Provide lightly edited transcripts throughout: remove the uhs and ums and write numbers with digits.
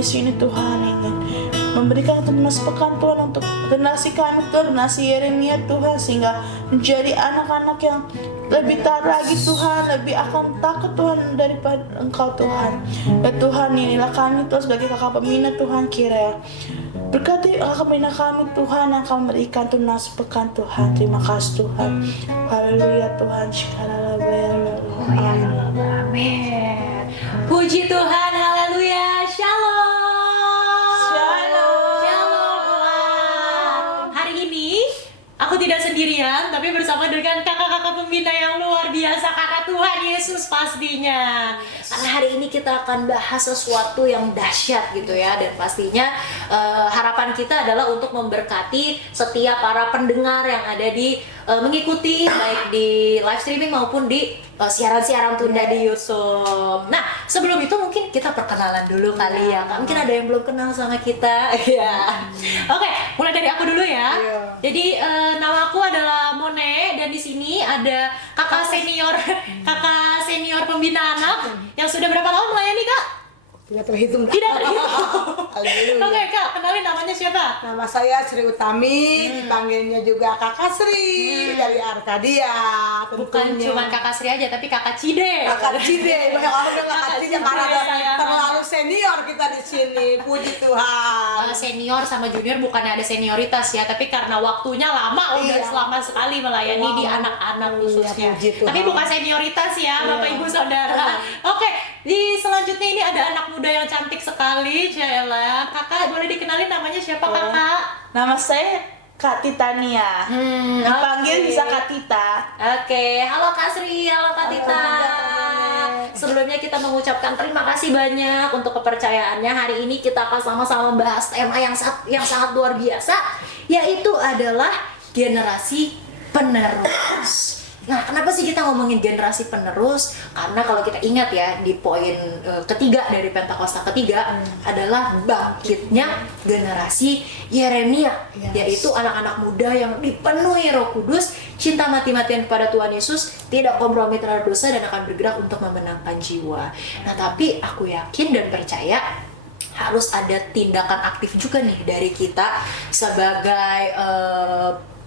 di sini Tuhan ingin memberikan tunas pekan Tuhan untuk generasi kami Tuhan, generasi Yeremia Tuhan, sehingga menjadi anak-anak yang lebih taat lagi Tuhan, lebih akan takut Tuhan daripada Engkau Tuhan. Dan Tuhan, inilah kami Tuhan sebagai kakak pembina Tuhan, kira berkati kakak pembina kami Tuhan yang kau berikan tunas pekan Tuhan. Terima kasih Tuhan. Haleluya Tuhan. Amin. Puji Tuhan, haleluya. Shalom. Shalom. Hari ini aku tidak sendirian, tapi bersama dengan kakak-kakak pembina yang luar biasa, karena Tuhan Yesus pastinya. Karena hari ini kita akan bahas sesuatu yang dahsyat gitu ya, dan pastinya harapan kita adalah untuk memberkati setiap para pendengar yang ada di mengikuti baik di live streaming maupun di siaran-siaran tunda di YouTube. Nah, sebelum itu mungkin kita perkenalan dulu kali ya. Mungkin ada yang belum kenal sama kita. Ya. Oke, mulai dari aku dulu ya. Jadi nama aku adalah Mone, dan di sini ada kakak senior pembina anak yang sudah berapa tahun melayani, Kak? Tidak terhitung. Tidak terhitung. Haleluya. Oke, Kak, kenalin namanya siapa? Nama saya Sri Utami, dipanggilnya juga Kakak Sri dari Arkadia. Bukan Tentunya. cuma Kakak Sri aja, tapi Kakak Cide. Kakak Cide, banyak orang bilang Kakak Cide karena Cide. terlalu senior kita di sini. Puji Tuhan. Senior sama junior bukannya ada senioritas ya, tapi karena waktunya lama udah Iya. selama sekali melayani di anak-anak khususnya. puji Tuhan. Tapi bukan senioritas ya, Bapak Ibu Saudara. Oke, di selanjutnya ini ada anak muda yang cantik sekali, Jaela. Kakak boleh dikenalin namanya siapa, Kakak? Nama saya Kak Titania. Dipanggil oke. bisa Kak Tita. Oke, halo Kak Sri, halo Kak Tita. Sebelumnya kita mengucapkan terima kasih banyak untuk kepercayaannya. Hari ini kita akan sama-sama membahas tema yang sangat luar biasa, yaitu adalah generasi penerus. Nah, kenapa sih kita ngomongin generasi penerus? Karena kalau kita ingat ya, di poin ketiga dari Pentakosta ketiga adalah bangkitnya generasi Yeremia, yaitu anak-anak muda yang dipenuhi Roh Kudus, cinta mati-matian kepada Tuhan Yesus, tidak kompromi terhadap dosa, dan akan bergerak untuk memenangkan jiwa. Nah, tapi aku yakin dan percaya harus ada tindakan aktif juga nih dari kita sebagai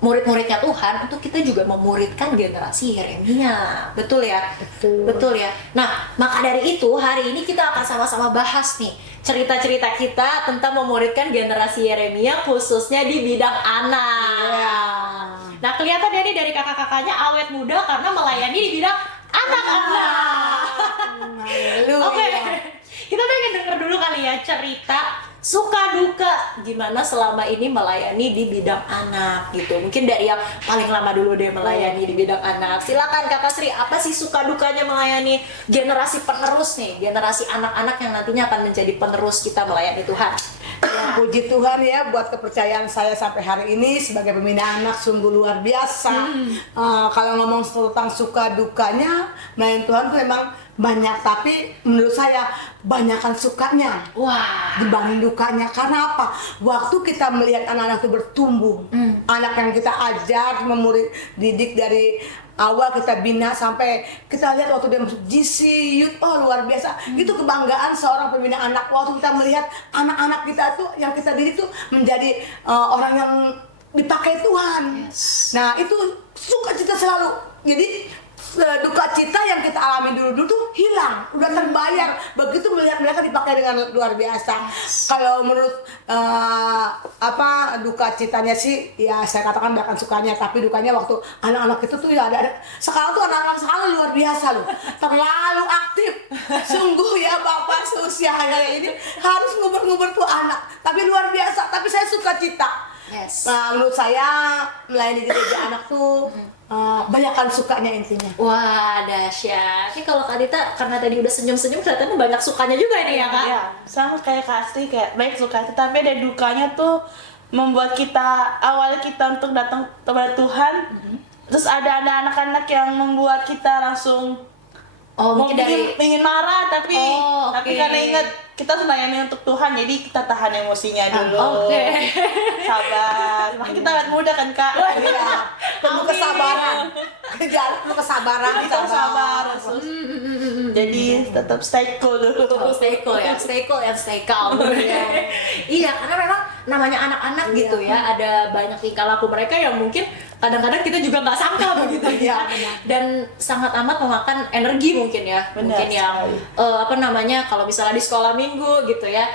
murid-muridnya Tuhan, untuk kita juga memuridkan generasi Yeremia. Betul ya? Betul ya. Nah, maka dari itu hari ini kita akan sama-sama bahas nih cerita-cerita kita tentang memuridkan generasi Yeremia, khususnya di bidang anak. Nah, kelihatan ya nih dari kakak-kakaknya awet muda karena melayani di bidang anak-anak. Oke, kita pengen denger dulu kali ya cerita suka duka gimana selama ini melayani di bidang anak gitu. Mungkin dari yang paling lama dulu deh melayani di bidang anak. Silakan Kakak Sri, apa sih suka dukanya melayani generasi penerus nih, generasi anak-anak yang nantinya akan menjadi penerus kita melayani Tuhan? Ya, puji Tuhan ya buat kepercayaan saya sampai hari ini sebagai pembina anak, sungguh luar biasa. Kalau ngomong tentang suka dukanya melayani Tuhan tuh memang banyak, tapi menurut saya banyakkan sukanya dibanding dukanya. Karena apa? Waktu kita melihat anak-anak itu bertumbuh, anak yang kita ajar, didik dari awal kita bina sampai kita lihat waktu dia masuk GC Youth, oh luar biasa. Itu kebanggaan seorang pembina anak waktu kita melihat anak-anak kita tuh yang kita didik tuh menjadi orang yang dipakai Tuhan. Nah, itu sukacita selalu. Jadi duka cita yang kita alami dulu tuh hilang, udah terbayar begitu melihat mereka dipakai dengan luar biasa. Kalau menurut duka citanya sih ya saya katakan bahkan sukanya, tapi dukanya waktu anak-anak itu tuh ya ada sekarang tuh anak-anak sekarang luar biasa loh, terlalu aktif. Sungguh ya Bapak seusia kayak ini harus ngubur-ngubur tuh anak, tapi luar biasa. Tapi saya suka cita. Nah, menurut saya melayani di gereja anak tuh banyakkan sukanya intinya. Wah, dahsyat. Ini kalau Kak Dita karena tadi udah senyum-senyum kelihatannya banyak sukanya juga ini ya, Kak? Iya, sama kayak Kak Astri, kayak baik suka, tapi ada dukanya tuh membuat kita awalnya kita untuk datang kepada Tuhan, terus ada anak-anak yang membuat kita langsung mungkin ingin marah, tapi karena ingat kita melayani untuk Tuhan, jadi kita tahan emosinya dulu. Sabar. Makanya kita awet muda kan Kak. Iya, penuh kesabaran. Jangan perlu kesabaran, Kita sabar. Jadi tetap stay cool dulu. Stay cool ya, stay cool and stay calm. Iya, karena memang namanya anak-anak gitu ya, ada banyak tingkah laku mereka yang mungkin kadang-kadang kita juga nggak sangka begitu ya, dan sangat amat memakan energi mungkin ya. Benar Mungkin yang apa namanya, kalau misalnya di sekolah minggu gitu ya,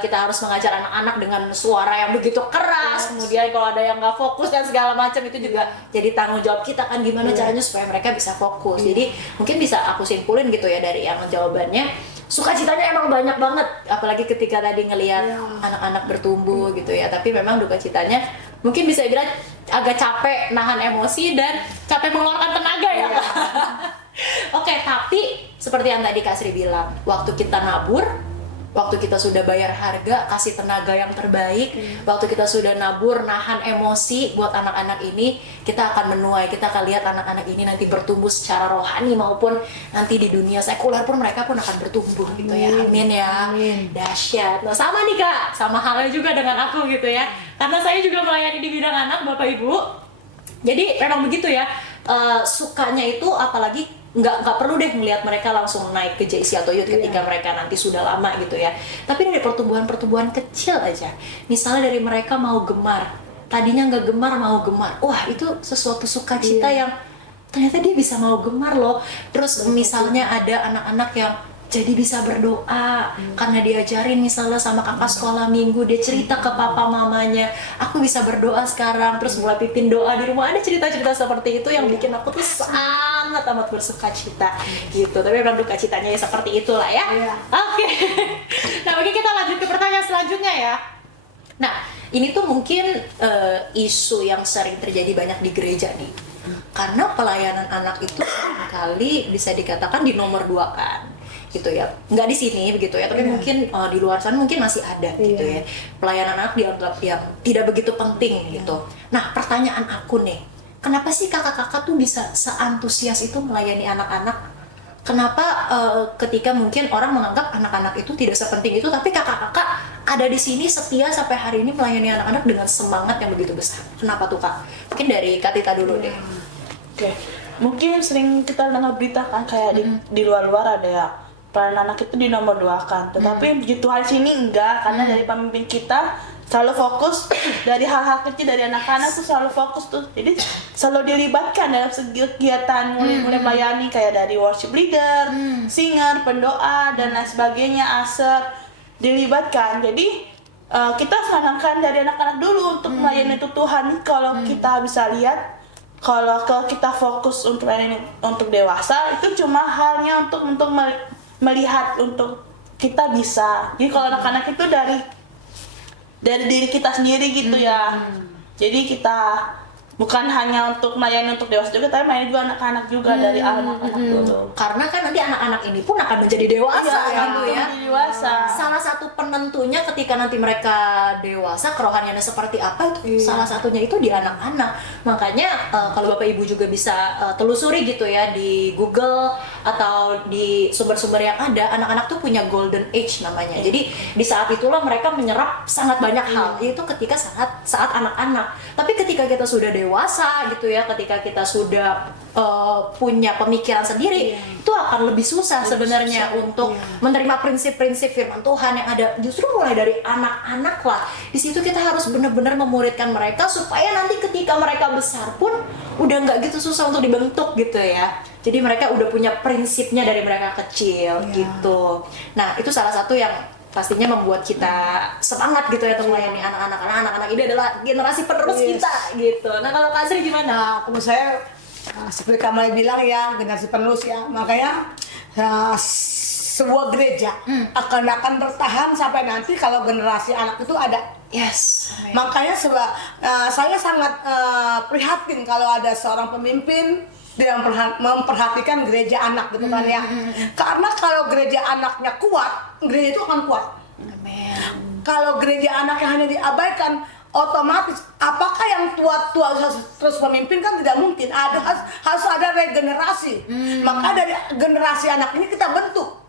kita harus mengajar anak-anak dengan suara yang begitu keras, kemudian kalau ada yang nggak fokus dan segala macam itu juga jadi tanggung jawab kita kan, gimana caranya supaya mereka bisa fokus. Jadi mungkin bisa aku simpulin gitu ya dari yang jawabannya, sukacitanya emang banyak banget, apalagi ketika tadi ngelihat anak-anak bertumbuh gitu ya. Tapi memang duka citanya mungkin bisa bilang agak capek nahan emosi dan capek mengeluarkan tenaga ya. Oke, tapi seperti yang tadi Kak Sri bilang, waktu kita nabur, waktu kita sudah bayar harga, kasih tenaga yang terbaik, waktu kita sudah nabur, nahan emosi buat anak-anak ini, kita akan menuai, kita akan lihat anak-anak ini nanti bertumbuh secara rohani maupun nanti di dunia sekuler pun mereka pun akan bertumbuh gitu ya. Amin ya. Dahsyat. Nah, sama nih Kak, sama halnya juga dengan aku gitu ya. Karena saya juga melayani di bidang anak, Bapak Ibu. Jadi memang begitu ya. Sukanya itu apalagi nggak perlu deh melihat mereka langsung naik ke JC atau youth ketika mereka nanti sudah lama gitu ya. Tapi dari pertumbuhan-pertumbuhan kecil aja, misalnya dari mereka mau gemar, tadinya nggak gemar mau gemar, wah itu sesuatu sukacita yang ternyata dia bisa mau gemar loh. Terus misalnya ada anak-anak yang jadi bisa berdoa karena diajarin misalnya sama kakak sekolah minggu, dia cerita ke papa mamanya, aku bisa berdoa sekarang, terus mulai pimpin doa di rumah. Ada cerita-cerita seperti itu yang bikin aku tuh sangat amat bersuka cita gitu. Tapi memang duka citanya ya seperti itulah ya. Oke. Nah, mungkin kita lanjut ke pertanyaan selanjutnya ya. Nah, ini tuh mungkin isu yang sering terjadi banyak di gereja nih, karena pelayanan anak itu kali bisa dikatakan di nomor 2 kan gitu ya, nggak di sini begitu ya, tapi mungkin di luar sana mungkin masih ada gitu ya, pelayanan anak dianggap yang tidak begitu penting gitu. Nah, pertanyaan aku nih, kenapa sih kakak-kakak tuh bisa seantusias itu melayani anak-anak? Kenapa ketika mungkin orang menganggap anak-anak itu tidak sepenting itu, tapi kakak-kakak ada di sini setia sampai hari ini melayani anak-anak dengan semangat yang begitu besar? Kenapa tuh Kak? Mungkin dari Kak Tita dulu deh. Oke, mungkin sering kita dengar berita kan kayak di luar-luar ada ya, peran anak itu di nomor 2 kan, tetapi begitu hal sini enggak, karena dari pemimpin kita selalu fokus dari hal-hal kecil dari anak-anak tuh selalu fokus tuh, jadi selalu dilibatkan dalam segi kegiatan mulai melayani kayak dari worship leader, singer, pendoa dan lain sebagainya, aser dilibatkan. Jadi kita sarankan dari anak-anak dulu untuk melayani itu Tuhan. Kalau kita bisa lihat, kalau kita fokus untuk melayani untuk dewasa itu cuma halnya untuk melihat untuk kita bisa. Jadi kalau anak-anak itu dari diri kita sendiri gitu ya. Jadi kita bukan hanya untuk melayani untuk dewasa juga, tapi melayani juga anak-anak juga dari anak-anak dulu. Karena kan nanti anak-anak ini pun akan menjadi dewasa gitu ya. Dewasa. Salah satu penentunya ketika nanti mereka dewasa, kerohaniannya seperti apa itu salah satunya itu di anak-anak. Makanya kalau Bapak Ibu juga bisa telusuri gitu ya di Google atau di sumber-sumber yang ada, anak-anak tuh punya golden age namanya. Jadi di saat itulah mereka menyerap sangat banyak hal, yaitu ketika saat anak-anak. Tapi ketika kita sudah dewasa gitu ya, ketika kita sudah punya pemikiran sendiri, itu akan lebih susah sebenarnya untuk menerima prinsip-prinsip firman Tuhan yang ada. Justru mulai dari anak-anak lah, di situ kita harus benar-benar memuridkan mereka supaya nanti ketika mereka besar pun udah nggak gitu susah untuk dibentuk gitu ya. Jadi mereka udah punya prinsipnya dari mereka kecil gitu. Nah, itu salah satu yang pastinya membuat kita semangat gitu ya untuk melayani anak-anak. Karena anak-anak ini adalah generasi penerus kita gitu. Nah, kalau Kak Sri gimana? Nah, menurut saya seperti Kamal bilang ya, generasi penerus ya. Makanya sebuah gereja akan bertahan sampai nanti kalau generasi anak itu ada. Yes. Makanya saya sangat prihatin kalau ada seorang pemimpin dia memperhatikan gereja anak gitu kan ya. Karena kalau gereja anaknya kuat, gereja itu akan kuat. Amin. Kalau gereja anaknya hanya diabaikan, otomatis apakah yang tua-tua terus memimpin kan tidak mungkin. Harus ada regenerasi. Maka dari generasi anak ini kita bentuk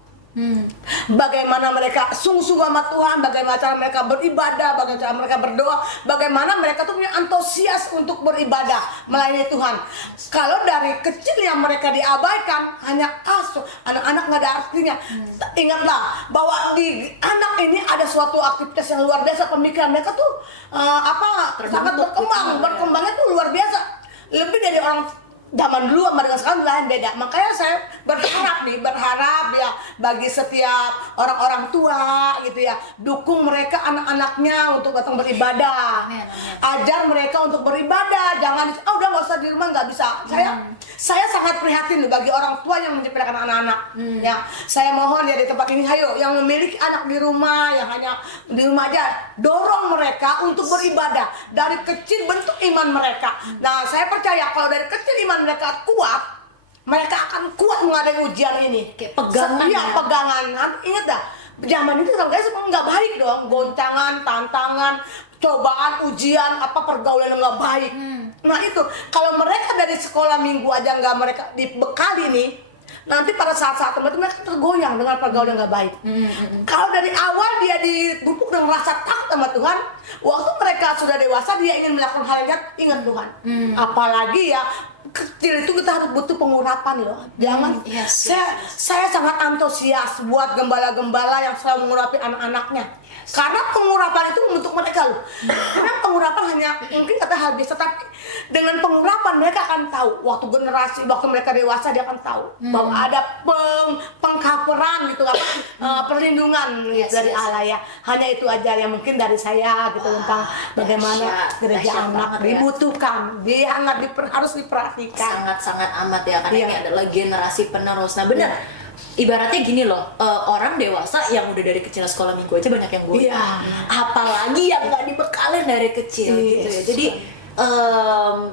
Bagaimana mereka sungguh-sungguh sama Tuhan, bagaimana cara mereka beribadah, bagaimana cara mereka berdoa, bagaimana mereka tuh punya antusias untuk beribadah melayani Tuhan. Kalau dari kecil yang mereka diabaikan, hanya asuh, anak-anak nggak ada artinya. Ingatlah bahwa di anak ini ada suatu aktivitas yang luar biasa, pemikiran mereka tuh sangat berkembang, berkembangnya tuh luar biasa, lebih dari orang zaman dulu sama dengan sekarang lain beda. Makanya saya berharap ya bagi setiap orang-orang tua gitu ya, dukung mereka anak-anaknya untuk datang beribadah. Amin. Ajar mereka untuk beribadah, jangan udah nggak usah di rumah, nggak bisa. Saya sangat prihatin loh bagi orang tua yang menciptakan anak-anak. Ya, saya mohon ya di tempat ini, ayo yang memiliki anak di rumah, yang hanya di rumah aja, dorong mereka untuk beribadah dari kecil, bentuk iman mereka. Nah, saya percaya kalau dari kecil iman mereka kuat, mereka akan kuat menghadapi ujian ini. Kayak pegangan Iya, ya. pegangan. Ingat dah, zaman itu kan guys nggak baik dong, goncangan, tantangan, cobaan, ujian, pergaulan yang nggak baik. Nah itu, kalau mereka dari sekolah minggu aja nggak mereka dibekali nih, nanti pada saat-saat tertentu mereka tergoyang dengan pergaulan yang nggak baik. Kalau dari awal dia dipupuk dengan rasa takut sama Tuhan, waktu mereka sudah dewasa dia ingin melakukan hal yang jahat, ingat Tuhan. Apalagi ya kecil itu kita harus butuh pengurapan loh. Jangan. Saya sangat antusias buat gembala-gembala yang selalu mengurapi anak-anaknya. Karena pengurapan itu untuk mereka loh. Karena pengurapan hanya mungkin kata hal biasa, tapi dengan pengurapan mereka akan tahu waktu mereka dewasa dia akan tahu bahwa ada pengkaperan gitu, perlindungan gitu dari Allah ya. Hanya itu aja yang mungkin dari saya gitu tentang bagaimana gereja anak dibutuhkan, harus diperhatikan. Sangat-sangat amat ya, karena Iya. ini adalah generasi penerus. Nah benar, ibaratnya gini loh, orang dewasa yang udah dari kecil sekolah minggu aja banyak yang goyang. Iya. Apalagi yang nggak dibekalin dari kecil gitu ya. Jadi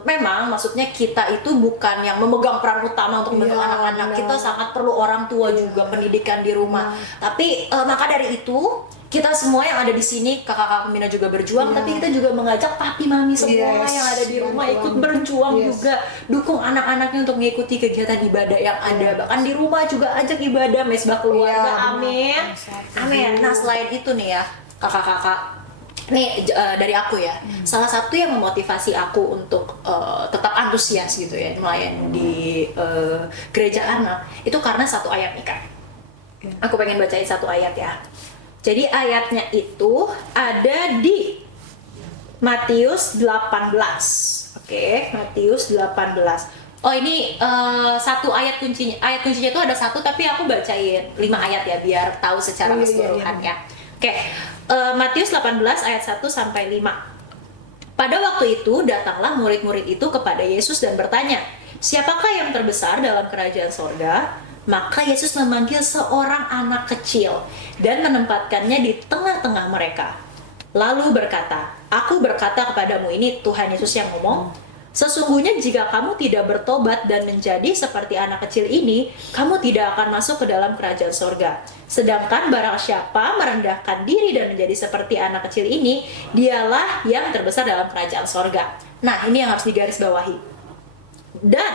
memang maksudnya kita itu bukan yang memegang peran utama untuk membentuk Iya, anak-anak. benar. Kita sangat perlu orang tua juga, pendidikan di rumah. Tapi maka dari itu kita semua yang ada di sini, kakak-kakak Mina juga berjuang, tapi kita juga mengajak papi mami semua Yes, yang ada di rumah bantuan. ikut berjuang Yes. juga, dukung anak-anaknya untuk mengikuti kegiatan ibadah yang ada. Bahkan di rumah juga ajak ibadah, mesbah keluarga. Iya, benar. Amin. Amin. Nah, selain itu nih ya, kakak-kakak, nih dari aku ya, salah satu yang memotivasi aku untuk tetap antusias gitu ya melayani di gereja anak itu karena satu ayat nih Kak. Aku pengen bacain satu ayat ya. Jadi ayatnya itu ada di Matius 18. Oke, Matius 18. Oh ini satu ayat kuncinya. Ayat kuncinya itu ada satu, tapi aku bacain 5 ayat ya biar tahu secara keseluruhan ya. Oke, Matius 18 ayat 1 sampai 5. Pada waktu itu datanglah murid-murid itu kepada Yesus dan bertanya, "Siapakah yang terbesar dalam kerajaan sorga?" Maka Yesus memanggil seorang anak kecil dan menempatkannya di tengah-tengah mereka. Lalu berkata, "Aku berkata kepadamu," ini Tuhan Yesus yang ngomong, "sesungguhnya jika kamu tidak bertobat dan menjadi seperti anak kecil ini, kamu tidak akan masuk ke dalam kerajaan sorga. Sedangkan barang siapa merendahkan diri dan menjadi seperti anak kecil ini, dialah yang terbesar dalam kerajaan sorga." Nah, ini yang harus digarisbawahi. Dan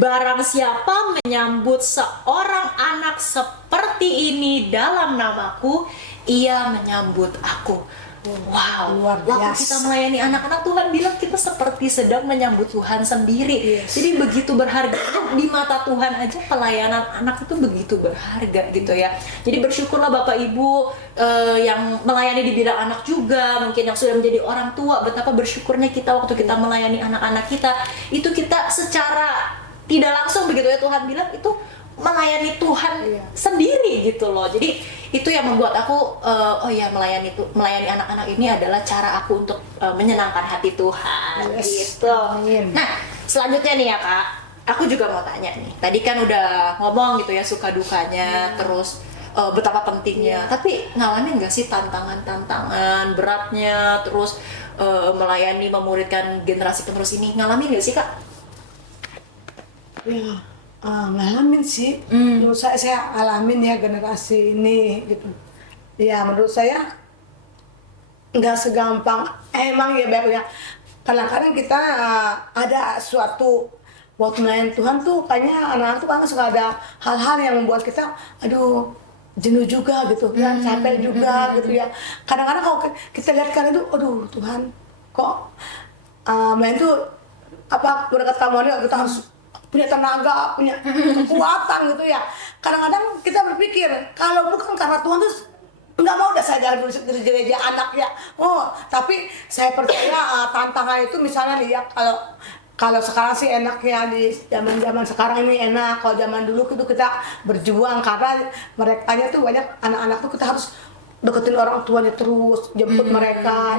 barang siapa menyambut seorang anak seperti ini dalam namaku, ia menyambut aku. Wow, Luar waktu biasa. kita melayani anak-anak, Tuhan bilang kita seperti sedang menyambut Tuhan sendiri. Jadi begitu berharga di mata Tuhan aja, pelayanan anak itu begitu berharga gitu ya. Jadi bersyukurlah Bapak Ibu yang melayani di bidang anak juga, mungkin yang sudah menjadi orang tua, betapa bersyukurnya kita waktu kita melayani anak-anak kita, itu kita secara tidak langsung begitu ya, Tuhan bilang itu melayani Tuhan sendiri gitu loh. Jadi itu yang membuat aku oh ya, melayani anak-anak ini adalah cara aku untuk menyenangkan hati Tuhan. Yes. Gitu. Amin. Nah, selanjutnya nih ya Kak, aku juga mau tanya nih. Tadi kan udah ngomong gitu ya suka dukanya, terus betapa pentingnya. Tapi ngalamin nggak sih tantangan beratnya, terus melayani, memuridkan generasi penerus ini, ngalamin nggak sih Kak? Ya, ngalamin sih. Menurut saya alamin ya generasi ini gitu. Ya menurut saya nggak segampang. Emang ya baiknya. Kadang-kadang kita ada suatu waktu melayani Tuhan tuh kayaknya anak-anak tuh kan suka ada hal-hal yang membuat kita, aduh jenuh juga gitu ya, capek juga gitu ya. Kadang-kadang kalau kita lihat kan itu, aduh Tuhan, kok main tuh apa berkat kamu ini kita harus punya tenaga, punya kekuatan gitu ya. Kadang-kadang kita berpikir kalau bukan karena Tuhan tuh nggak mau udah saya jalan dulu dari gereja anak ya. Oh, tapi saya percaya tantangan itu misalnya nih ya, kalau sekarang sih enak ya, di zaman sekarang ini enak. Kalau zaman dulu itu kita berjuang karena mereka tuh banyak anak-anak tuh kita harus deketin orang tuanya terus, jemput mereka.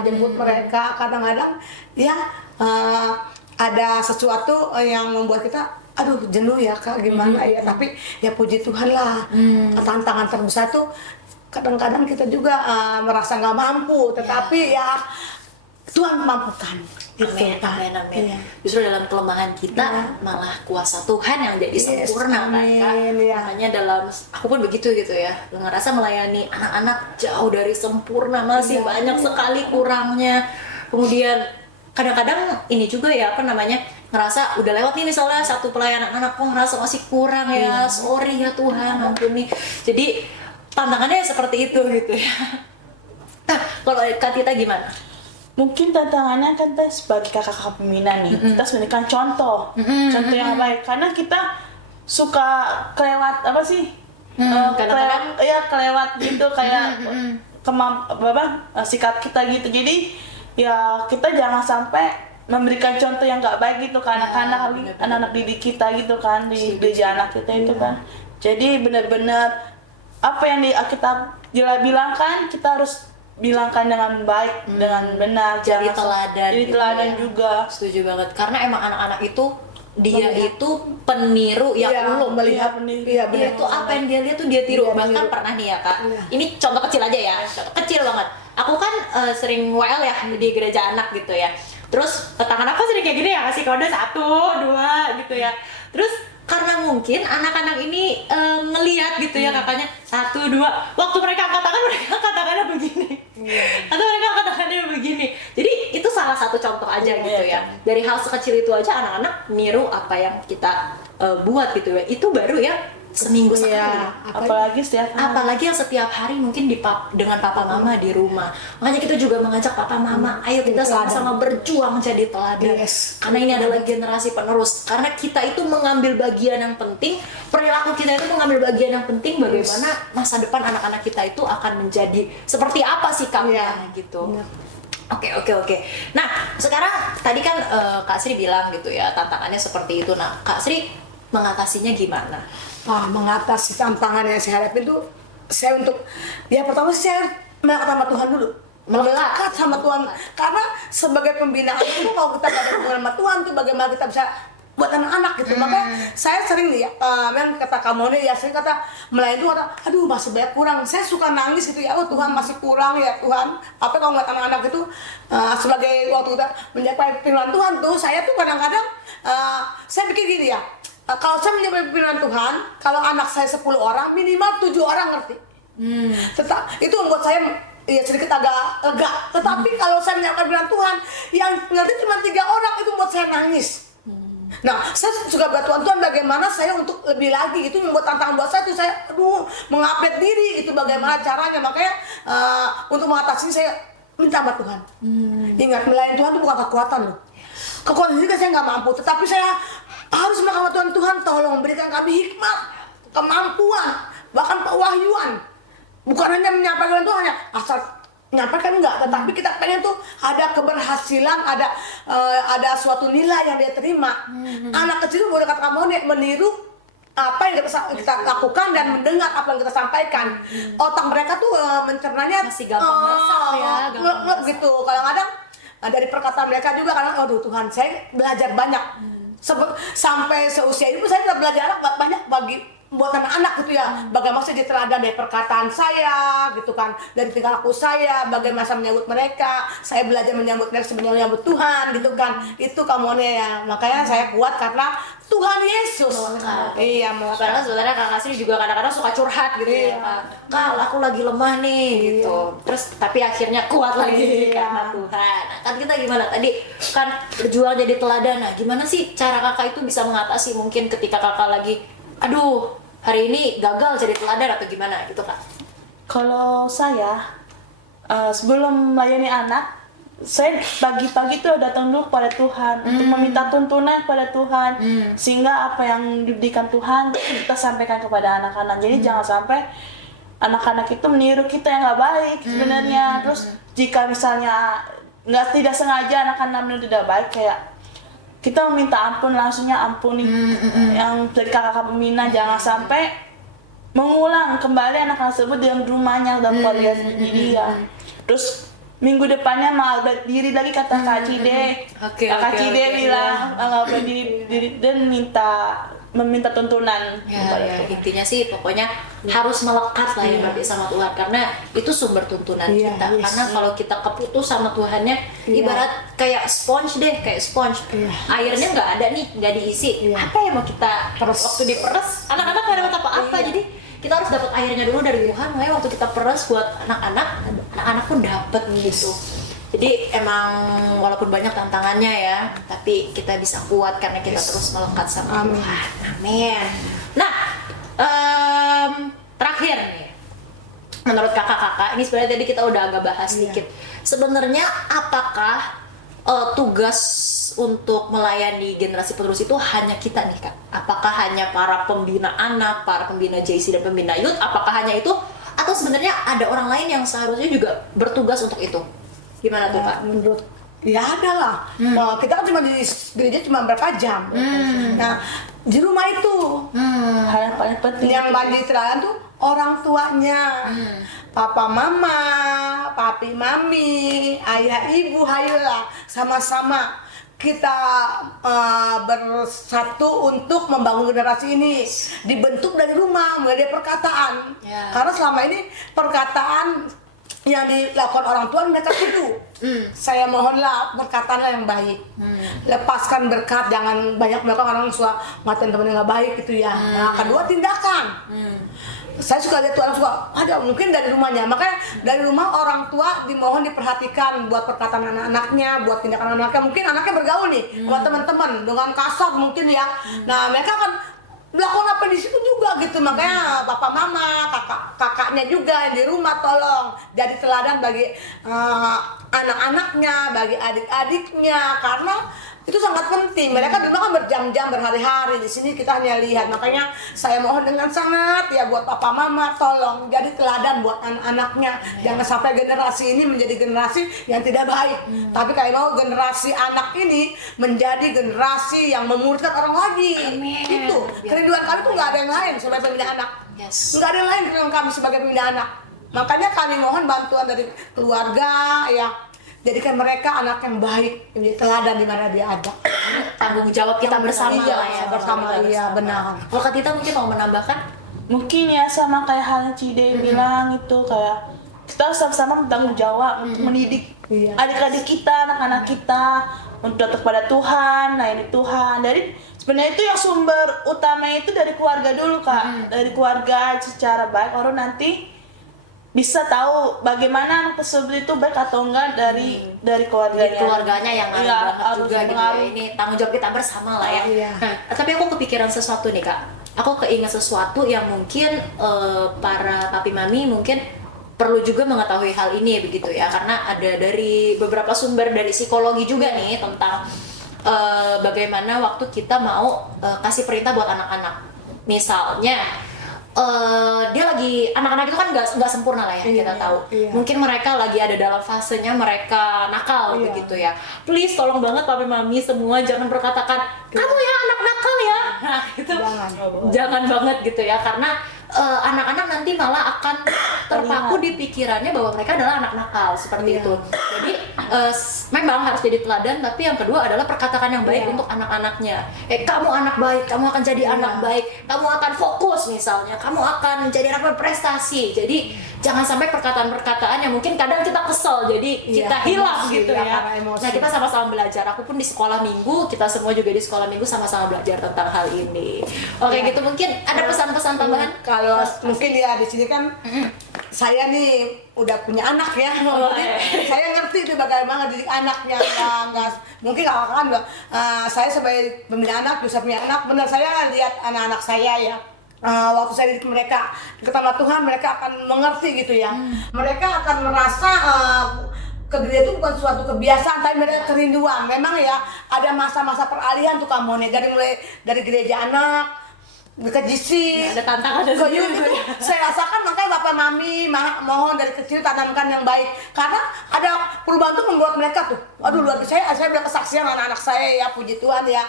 Kadang-kadang ya ada sesuatu yang membuat kita aduh jenuh ya Kak, gimana ya. Tapi ya puji Tuhan lah, tantangan terbesar tuh kadang-kadang kita juga merasa nggak mampu, tetapi ya Tuhan mampukan. Amin, amin, amin. Iya. Justru dalam kelemahan kita malah kuasa Tuhan yang jadi sempurna kan Kak. Iya. Makanya aku pun begitu gitu ya, ngerasa melayani anak-anak jauh dari sempurna, masih banyak sekali kurangnya. Kemudian kadang-kadang ini juga ya ngerasa udah lewat nih misalnya satu pelayanan anak, kok ngerasa masih kurang ya, sorry ya Tuhan, ampuni. Jadi tantangannya seperti itu gitu ya. Nah, kalau Kak Tita gimana? Mungkin tantangannya kan kita sebagai kakak pembina nih, kita harus memberikan contoh yang baik, karena kita suka kelewat apa sih? Kadang-kadang kelewat gitu kayak sikap kita gitu. Jadi ya kita jangan sampai memberikan contoh yang nggak baik gitu ke anak-anak didik kita gitu kan, di gereja anak kita itu kan. Jadi benar-benar apa yang kita bilangkan kita harus bilangkan dengan baik, dengan benar, jadi jangan teladan. Jadi teladan ya. juga. Setuju banget. Karena emang anak-anak itu itu peniru yang ulung. Melihat Dia itu apa yang dia lihat tuh dia tiru. Bahkan pernah nih ya Kak. Ini contoh kecil aja ya. Contoh kecil banget. Aku kan sering WL ya di gereja anak gitu ya. Terus tangan aku sering kayak gini ya, kasih kode 1, 2 gitu ya. Terus karena mungkin anak-anak ini ngelihat gitu ya kakaknya 1, 2, waktu mereka angkat tangannya begini. Atau mereka angkat tangannya begini. Jadi itu salah satu contoh aja gitu ya. Dari hal sekecil itu aja anak-anak niru apa yang kita buat gitu ya. Itu baru ya seminggu sekali. Apalagi yang setiap hari mungkin dengan papa mama di rumah. Makanya kita juga mengajak papa mama, ayo kita sama-sama berjuang jadi teladan. Karena ini adalah generasi penerus. Karena kita itu mengambil bagian yang penting, perilaku kita itu mengambil bagian yang penting bagaimana masa depan anak-anak kita itu akan menjadi seperti apa sikapnya gitu. Oke. Nah, sekarang tadi kan Kak Sri bilang gitu ya, tantangannya seperti itu. Nah, Kak Sri mengatasinya gimana? Mengatasi tantangan yang saya hadapi itu, saya pertama saya melekat sama Tuhan dulu. Melekat sama Tuhan. Karena sebagai pembina itu kalau kita ada hubungan sama Tuhan tuh bagaimana kita bisa buat anak-anak gitu. Makanya saya sering nih ya, kata kamu nih ya, sering kata melayani itu aduh masih banyak kurang. Saya suka nangis gitu ya, oh Tuhan masih kurang ya Tuhan. Apa kalau ngeliat anak-anak itu sebagai waktu kita mencapai firman Tuhan tuh, saya tuh kadang-kadang saya pikir gini ya, kalau saya menyampaikan firman Tuhan, kalau anak saya 10 orang, minimal 7 orang ngerti. Itu membuat saya ya sedikit agak lega. Tetapi kalau saya menyampaikan firman Tuhan, yang ngerti cuma 3 orang, itu membuat saya nangis. Nah, saya juga berdoa Tuhan bagaimana saya untuk lebih lagi, itu membuat tantangan buat saya. Itu saya mengupdate diri, itu bagaimana caranya. Makanya untuk mengatasi saya minta sama Tuhan. Ingat, melayani Tuhan itu bukan kekuatan loh. Kekuatan juga saya nggak mampu, tetapi saya harus mengatakan Tuhan, tolong berikan kami hikmat, kemampuan, bahkan pewahyuan. Bukan hanya menyampaikan Tuhan, hanya asal menyampaikan enggak, tetapi kita pengen tuh ada keberhasilan, ada suatu nilai yang dia terima. Anak kecil boleh kata kamu meniru apa yang kita lakukan dan mendengar apa yang kita sampaikan. Otak mereka tuh mencernanya masih gampang masak ya, gitu. Kadang-kadang dari perkataan mereka juga kadang, aduh Tuhan, saya belajar banyak. Sampai seusia ini saya sudah belajar banyak buat anak-anak gitu ya. Bagaimana saya diteladan dari perkataan saya gitu kan, dari tingkah laku saya, bagaimana saya menyambut mereka. Saya belajar menyambut mereka sebenarnya menyambut Tuhan gitu kan. Itu kamunya ya. Makanya saya kuat karena Tuhan Yesus. Iya, padahal sebenarnya Kak Sri juga kadang-kadang suka curhat gitu ya. Kak, aku lagi lemah nih gitu. Terus tapi akhirnya kuat lagi karena Tuhan. Nah, kan kita gimana? Tadi kan berjuang jadi teladan. Nah, gimana sih cara Kakak itu bisa mengatasi mungkin ketika Kakak lagi aduh hari ini gagal jadi teladan atau gimana gitu Kak? Kalau saya sebelum melayani anak, saya pagi-pagi tuh datang dulu kepada Tuhan untuk meminta tuntunan kepada Tuhan, sehingga apa yang diberikan Tuhan kita sampaikan kepada anak-anak. Jadi jangan sampai anak-anak itu meniru kita yang nggak baik sebenarnya. Terus jika misalnya tidak sengaja anak-anak meniru tidak baik, kayak kita meminta ampun, langsungnya ampuni yang dari kakak pembina. Jangan sampai mengulang kembali anak-anak tersebut dalam rumahnya dan keluarga sendiri ya. Terus minggu depannya mau berdiri lagi kata Kak Cide. Kak Cide bilang nggak berdiri dan meminta tuntunan. Ya, intinya sih pokoknya harus melekat lah ya berarti sama Tuhan, karena itu sumber tuntunan kita. Karena kalau kita keputus sama Tuhannya, ibarat kayak sponge deh, kayak sponge. Airnya nggak ada nih, nggak diisi. Apa yang mau kita waktu diperes? Anak-anak nggak dapat apa-apa, jadi kita harus dapat airnya dulu dari Tuhan. Makanya waktu kita peres buat anak-anak pun dapat gitu. Jadi emang walaupun banyak tantangannya ya, tapi kita bisa kuat karena kita terus melekat sama Tuhan. Amin. Nah, terakhir nih, menurut kakak-kakak, ini sebenarnya tadi kita udah agak bahas sedikit. Sebenarnya apakah tugas untuk melayani generasi penerus itu hanya kita nih Kak? Apakah hanya para pembina anak, para pembina JC dan pembina youth? Apakah hanya itu? Atau sebenarnya ada orang lain yang seharusnya juga bertugas untuk itu? Gimana tuh Kak? Menurut ya ada lah. Kita kan cuma di gereja cuma berapa jam. Nah di rumah itu hal yang paling penting yang banyak teladan tuh orang tuanya, papa mama, papi mami, ayah ibu, hayolah sama-sama kita bersatu untuk membangun generasi ini. Dibentuk dari rumah, mulai dari perkataan. Karena selama ini perkataan yang dilakukan orang tua mereka tiru. Saya mohonlah berkataanlah yang baik. Lepaskan berkat, jangan banyak melakukan orang suka ngatain temen yang nggak baik gitu ya. Nah, kedua tindakan. Saya suka lihat tuh orang suka ada mungkin dari rumahnya, makanya dari rumah orang tua dimohon diperhatikan buat perkataan anak-anaknya, buat tindakan anaknya. Mungkin anaknya bergaul nih sama teman-teman dengan kasar mungkin ya. Nah mereka kan melakukan apa di situ juga gitu, makanya bapak mama, kakaknya juga yang di rumah tolong jadi teladan bagi anak-anaknya, bagi adik-adiknya, karena itu sangat penting. Mereka di rumah kan berjam-jam, berhari-hari, di sini kita hanya lihat. Makanya saya mohon dengan sangat ya buat papa mama tolong jadi teladan buat anak-anaknya. Jangan sampai generasi ini menjadi generasi yang tidak baik. Tapi kayak mau generasi anak ini menjadi generasi yang memuridkan orang lagi. Itu kerinduan kami tuh nggak ada yang lain sebagai pembina anak. Nggak ada yang lain kerinduan kami sebagai pembina anak. Makanya kami mohon bantuan dari keluarga ya. Jadikan mereka anak yang baik, yang menjadi teladan di mana dia ada. Tanggung jawab kita bersama lah ya. Bersama, iya benar. Kalau Kak Tita mungkin mau menambahkan? mungkin ya sama kayak hal yang Cide bilang itu, kayak kita harus sama-sama bertanggung jawab untuk mendidik adik-adik kita, anak-anak kita untuk datang kepada Tuhan, ini Tuhan. Dari sebenarnya itu yang sumber utamanya itu dari keluarga dulu Kak, dari keluarga secara baik, baru nanti bisa tahu bagaimana anak tersebut itu baik atau enggak dari keluarganya. Dari keluarganya yang harus juga gitu ya. Ini tanggung jawab kita bersama lah ya. Nah, tapi aku kepikiran sesuatu nih Kak. Aku keinget sesuatu yang mungkin para papi mami mungkin perlu juga mengetahui hal ini begitu ya, karena ada dari beberapa sumber dari psikologi juga nih tentang bagaimana waktu kita mau kasih perintah buat anak-anak. Misalnya dia lagi, anak-anak itu kan nggak sempurna lah ya, kita tahu. Mungkin mereka lagi ada dalam fasenya mereka nakal begitu ya. Please tolong banget papi mami semua jangan berkatakan kamu ya anak nakal ya. Nah, itu jangan banget gitu ya, karena anak-anak nanti malah akan terpaku di pikirannya bahwa mereka adalah anak nakal seperti itu. Jadi memang harus jadi teladan, tapi yang kedua adalah perkataan yang baik untuk anak-anaknya. Kamu anak baik, kamu akan jadi anak baik, kamu akan fokus misalnya, kamu akan menjadi anak berprestasi. Jadi jangan sampai perkataan-perkataan yang mungkin kadang kita kesel, jadi kita hilang gitu ya. Nah, kita sama-sama belajar. Aku pun di sekolah minggu, kita semua juga di sekolah minggu sama-sama belajar tentang hal ini. Oke, gitu mungkin ada pesan-pesan tambahan? Kalau mungkin ya di sini kan saya nih udah punya anak ya, saya ngerti tuh bagaimana didik anaknya. Mungkin kan saya sebagai pembina anak, bisa punya anak, benar saya lihat anak-anak saya ya, waktu saya didik mereka ketemu Tuhan, mereka akan mengerti gitu ya. Mereka akan merasa ke gereja itu bukan suatu kebiasaan, tapi mereka kerinduan. Memang ya ada masa-masa peralihan tuh kamu nih, mulai dari gereja anak ke GC, Ada tantangan ke youth itu saya rasakan. Makanya Bapak Mami mohon dari kecil tanamkan yang baik, karena ada perubahan tuh membuat mereka tuh, aduh luar biasa. Saya bilang kesaksian anak-anak saya ya, puji Tuhan ya,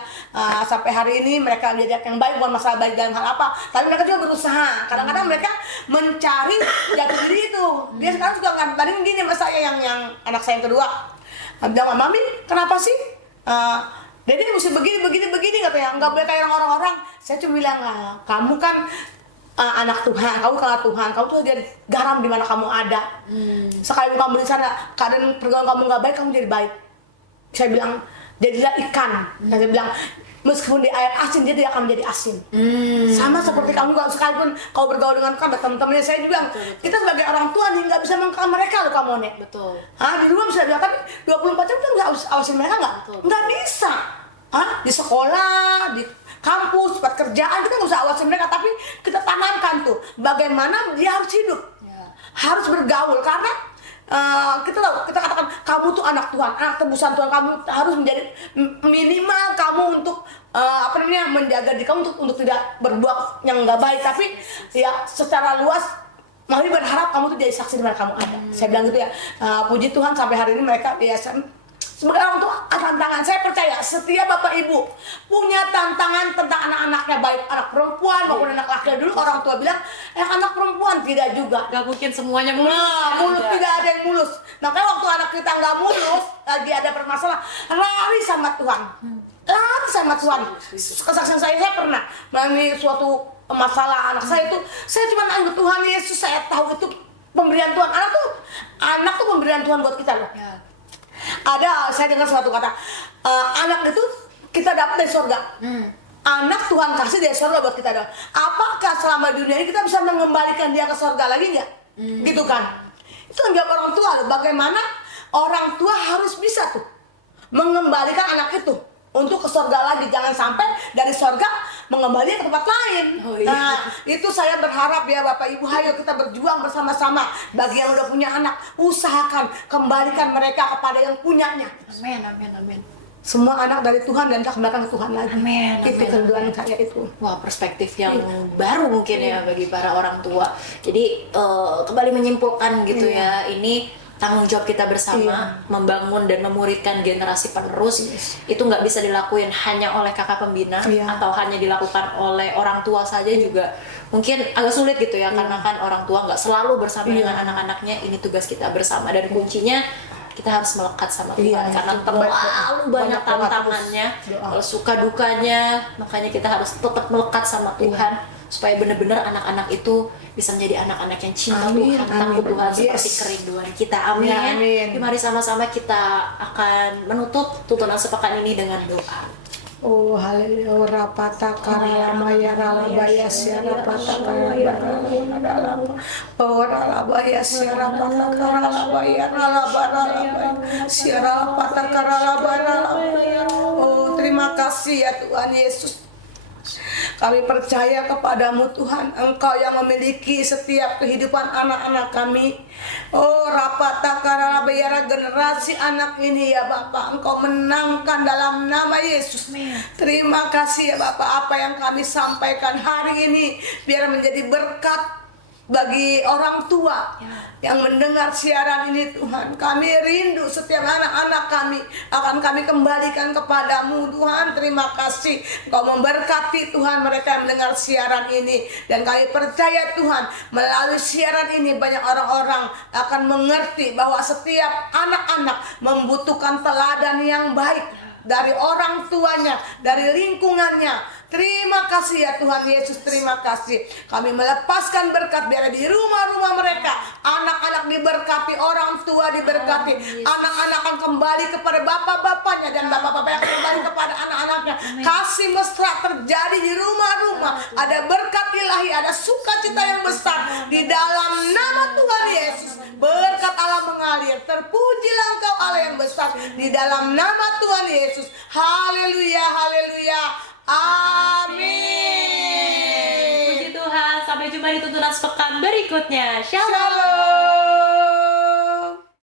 sampai hari ini mereka menjadi yang baik, bukan masalah baik dalam hal apa, tapi mereka juga berusaha. Kadang-kadang mereka mencari jati diri itu. Dia sekarang juga ngabarin gini sama saya, yang anak saya yang kedua, bilang, Mami kenapa sih Dede mesti begini katanya, nggak boleh kayak orang-orang. Saya cuma bilang, kamu kan anak Tuhan, kamu kalau Tuhan, kamu tuh jadi garam di mana kamu ada. Sekalipun kamu di sana, keadaan pergaulan kamu nggak baik, kamu jadi baik. Saya bilang, jadilah ikan. Dan saya bilang, meskipun di air asin, dia tidak akan menjadi asin. Sama seperti kamu, sekalipun kau bergaul dengan teman-temannya. Saya juga bilang, kita sebagai orang tua nih nggak bisa mengkal mereka loh kamu nih. Betul. Di rumah bisa bilang, tapi 24 jam kita nggak awasin mereka nggak bisa. Di sekolah, di kampus, tempat kerjaan kita nggak usah awasin mereka, tapi kita tanamkan tuh bagaimana dia harus hidup, harus bergaul. Karena kita tahu, kita katakan kamu tuh anak Tuhan, anak tebusan Tuhan, kamu harus menjadi minimal kamu untuk menjaga diri kamu untuk tidak berbuat yang nggak baik. Tapi ya secara luas, mari berharap kamu tuh jadi saksi di mana kamu ada. Saya bilang gitu ya. Puji Tuhan sampai hari ini mereka biasa. Sebagai orang tua, tantangan saya percaya setiap bapak ibu punya tantangan tentang anak-anaknya, baik anak perempuan maupun anak laki. Dulu orang tua bilang anak perempuan, tidak juga. Gak mungkin semuanya mulus. Mulus tidak ada yang mulus. Makanya waktu anak kita nggak mulus, lagi ada permasalahan, lari sama Tuhan, lari sama Tuhan. Kesaksian saya pernah mengalami suatu masalah anak saya itu, saya cuma nanya Tuhan Yesus, saya tahu itu pemberian Tuhan. Anak tuh pemberian Tuhan buat kita loh. Ada, saya dengar suatu kata, anak itu kita dapat dari surga. Anak Tuhan kasih dari surga buat kita. Apakah selama di dunia ini kita bisa mengembalikan dia ke surga lagi nggak? Gitu kan? Itu yang jawab orang tua loh. Bagaimana orang tua harus bisa tuh mengembalikan anak itu untuk ke surga lagi. Jangan sampai dari surga mengembalikan ke tempat lain. Nah, itu saya berharap ya Bapak Ibu, ayo kita berjuang bersama-sama. Bagi yang udah punya anak, usahakan kembalikan mereka kepada yang punyanya. Amin. Semua anak dari Tuhan dan tak kembalikan ke Tuhan lagi. Amin. Itu kerinduan saya itu. Wah, perspektif yang baru mungkin ya bagi para orang tua. Jadi kembali menyimpulkan gitu ya, ini tanggung jawab kita bersama membangun dan memuridkan generasi penerus. Itu nggak bisa dilakuin hanya oleh kakak pembina atau hanya dilakukan oleh orang tua saja, juga mungkin agak sulit gitu ya, karena kan orang tua nggak selalu bersama dengan anak-anaknya. Ini tugas kita bersama, dan kuncinya kita harus melekat sama Tuhan, karena terlalu banyak tantangannya, suka dukanya. Makanya kita harus tetap melekat sama Tuhan, supaya benar-benar anak-anak itu bisa menjadi anak-anak yang cinta Tuhan, takut Tuhan seperti kerinduan kita. Amin. Mari sama-sama kita akan menutup tuntunan sepekan ini dengan doa. Oh haleluya, rapata karalamaya ralabaya siarapata karabaya oh ralabaya siarapata karalabaya ralabaralabaya siarapata karalabaya. Oh terima kasih ya Tuhan Yesus. Kami percaya kepadamu Tuhan, Engkau yang memiliki setiap kehidupan anak-anak kami. Oh rapata karalabayara, generasi anak ini ya Bapak, Engkau menangkan dalam nama Yesus. Terima kasih ya Bapak, apa yang kami sampaikan hari ini biar menjadi berkat bagi orang tua yang mendengar siaran ini Tuhan. Kami rindu setiap anak-anak kami akan kami kembalikan kepadamu Tuhan. Terima kasih Engkau memberkati Tuhan mereka yang mendengar siaran ini, dan kami percaya Tuhan melalui siaran ini banyak orang-orang akan mengerti bahwa setiap anak-anak membutuhkan teladan yang baik dari orang tuanya, dari lingkungannya. Terima kasih ya Tuhan Yesus, terima kasih. Kami melepaskan berkat biar di rumah-rumah mereka anak-anak diberkati, orang tua diberkati, anak-anak akan kembali kepada bapak-bapaknya, dan bapak-bapak yang kembali kepada anak-anaknya. Kasih mesra terjadi di rumah-rumah, ada berkat ilahi, ada sukacita yang besar di dalam nama Tuhan Yesus. Berkat Allah mengalir, terpujilah Engkau Allah yang besar di dalam nama Tuhan Yesus. Haleluya, haleluya. Amin. Puji Tuhan. Sampai jumpa di tuntunan sepekan berikutnya. Shalom. Shalom.